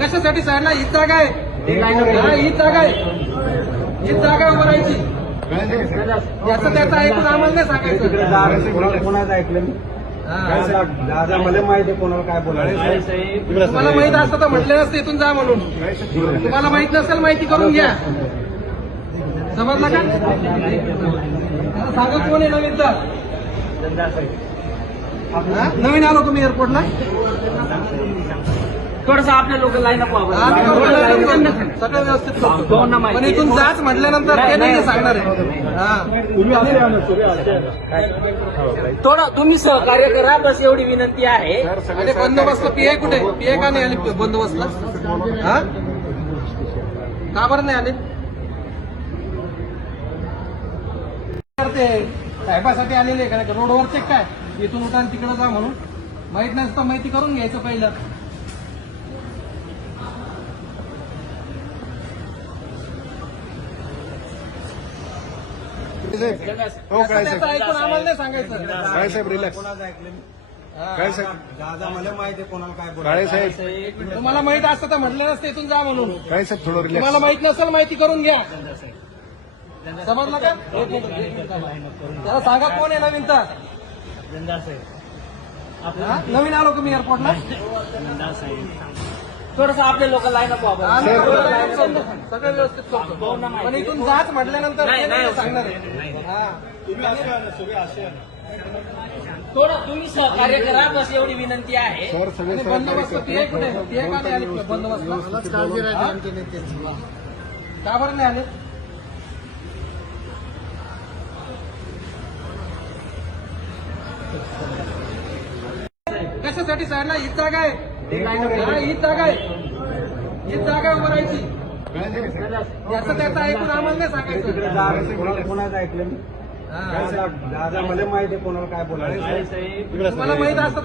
कशासाठी साहेबला हीच जागा आहे, हीच जागा आहे, हीच जागा उभं राहायची. याचं त्याचं ऐकून आम्हाला नाही सांगायचं. कोणाचं ऐकलं मी दादा मला माहिती आहे कोणाला काय बोलायचं. तुम्हाला माहित असतं तर म्हटलं नसतं इथून जा म्हणून. तुम्हाला माहित नसेल माहिती करून घ्या. समजलं का? सांगा कोण आहे नवीन तर. नवीन आलो तुम्ही एअरपोर्टला. थोडस आपल्या लोक लाईन अप सगळं व्यवस्थित करतो. पण इथून जाच म्हटल्यानंतर ते नाही सांगणार आहे. थोडं तुम्ही सहकार्य करा, बस एवढी विनंती आहे. आणि बंदोबस्त पीआय कुठे? पीआय का नाही आले बंदोबस्तला? का बरं नाही आले? ते साहेबासाठी आलेले का रोडवरचे काय इथून उठा तिकडे जा म्हणून माहित नसतं. माहिती करून घ्यायचं पहिलं. त्याचं ऐकून आम्हाला नाही सांगायचं. काय साहेब रिलॅक्स. कोणाचं ऐकलं मी काय साहेब दादा मला माहिती आहे कोणाला काय बोलायचं. काय साहेब तुम्हाला माहित असतं तर म्हटलं नसतं इथून जा म्हणून. काय साहेब थोडं रिलॅक्स. तुम्हाला माहित नसेल माहिती करून घ्या. समजलं का? त्याला सांगा कोण आहे नवीन तर. नवीन आलो तुम्ही एअरपोर्टला. थोडस आपल्या लोक लाईन अप सगळं व्यवस्थित करतो. पण इथून जाच म्हटल्यानंतर ते नाही सांगणार आहे. थोडं तुम्ही सहकार्य करा, बस एवढी विनंती आहे. आणि बंदोबस्त पीआय कुठे? पीआय का नाही आले बंदोबस्तला? का बरं नाही आले? कशासाठी साहेबला हीच जागा आहे, हीच जागा आहे, हीच जागा उभं राहायची. याचं त्याचं ऐकून आम्हाला नाही सांगायचं. कोणाचं ऐकलं मी दादा मला माहिती आहे कोणाला काय बोलायचं. तुम्हाला माहित असतं